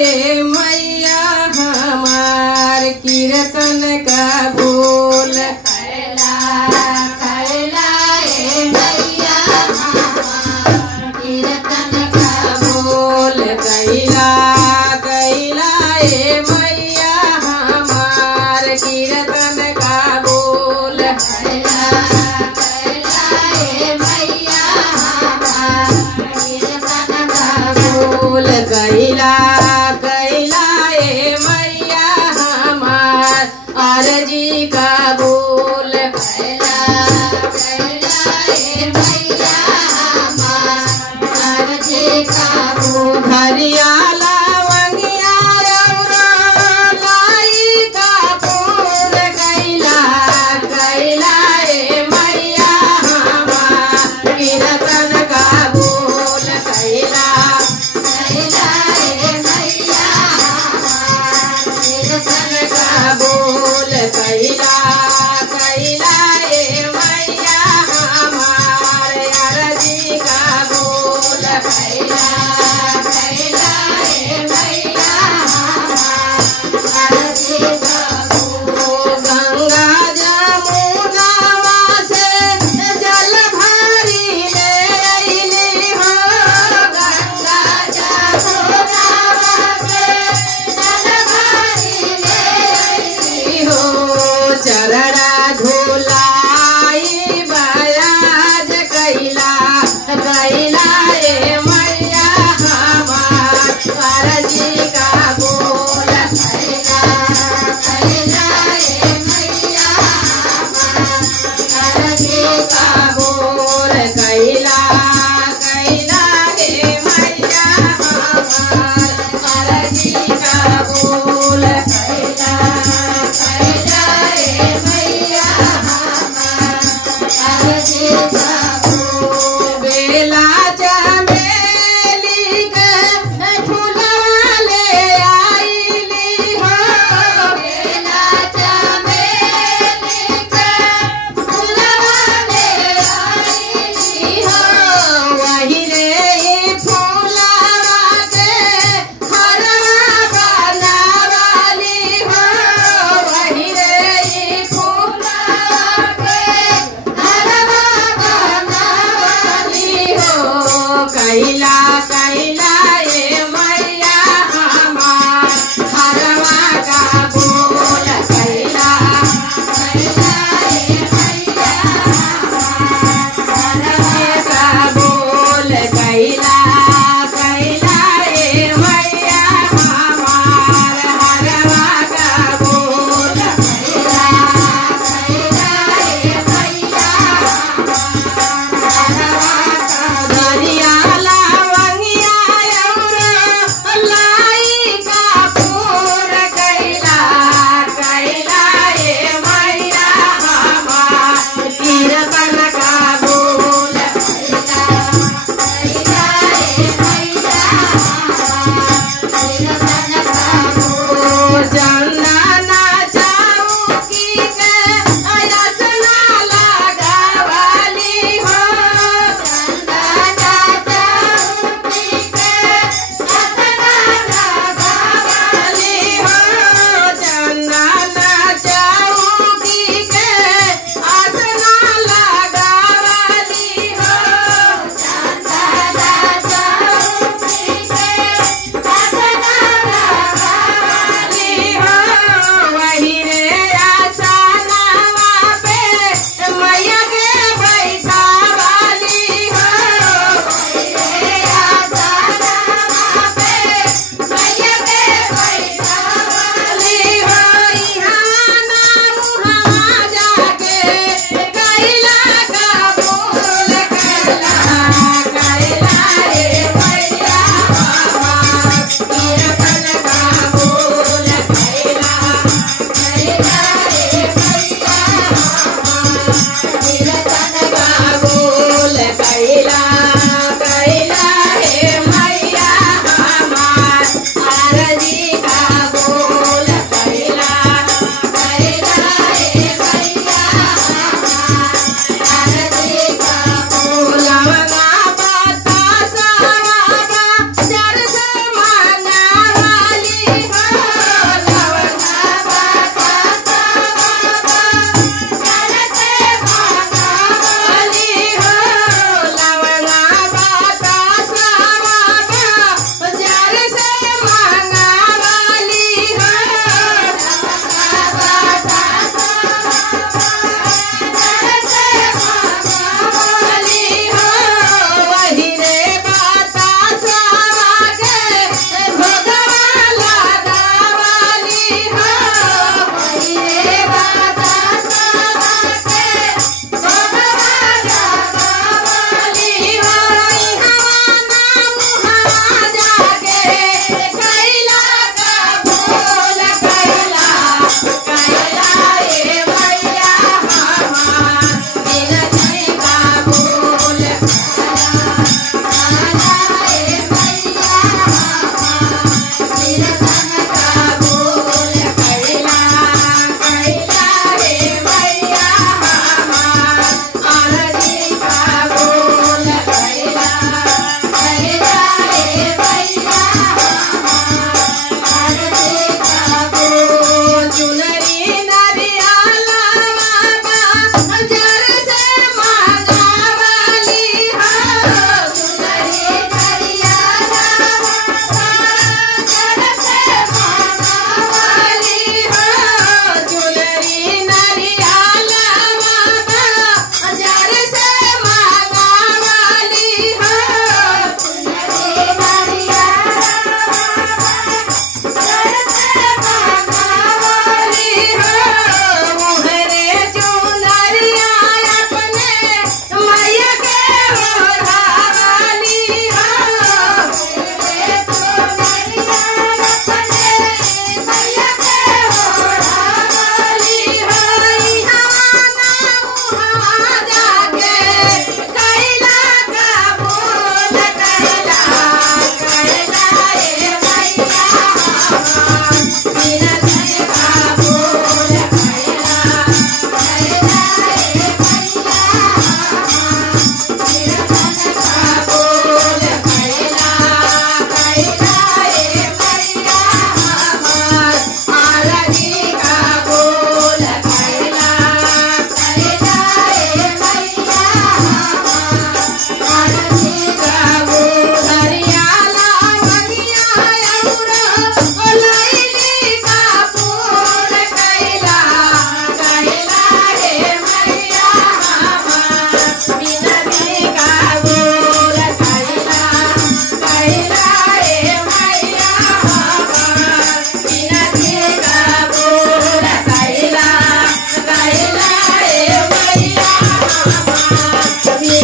मैया हमार कीर्तन का बोल कैला कैला मैया हमार कीर्तन का बोल कैला कैला मैया हमार कीर्तन का बोल कैला कैला मैया हमार कीर्तन का बोल कैला आरजी का बोल कैला कैला मैया हमार आरजी का बोल हरियाला वंगिया लाई का बोल कैला कैला मैया हमार कीर्तन का बोल कैला कैला मैया हमार कीर्तन का बोल कैला कैला मैया हमार आरजी का बोल कैला कैला मैया हमार आरजी का बोल गंगा जमुना से जल भरी ले अइली हो गंगा जमुना से जल भरी ले अइली हो चरणा धुलाई बयाज कैला कैला मैया हमार आरजी का बोल कैला कैला मैया हमार आरजी का बोल कैला कैला मैया हमार आरजी का बोल कैला कैला मैया हमार आरजी का बोल बेला चमेली के फूला ले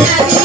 नदी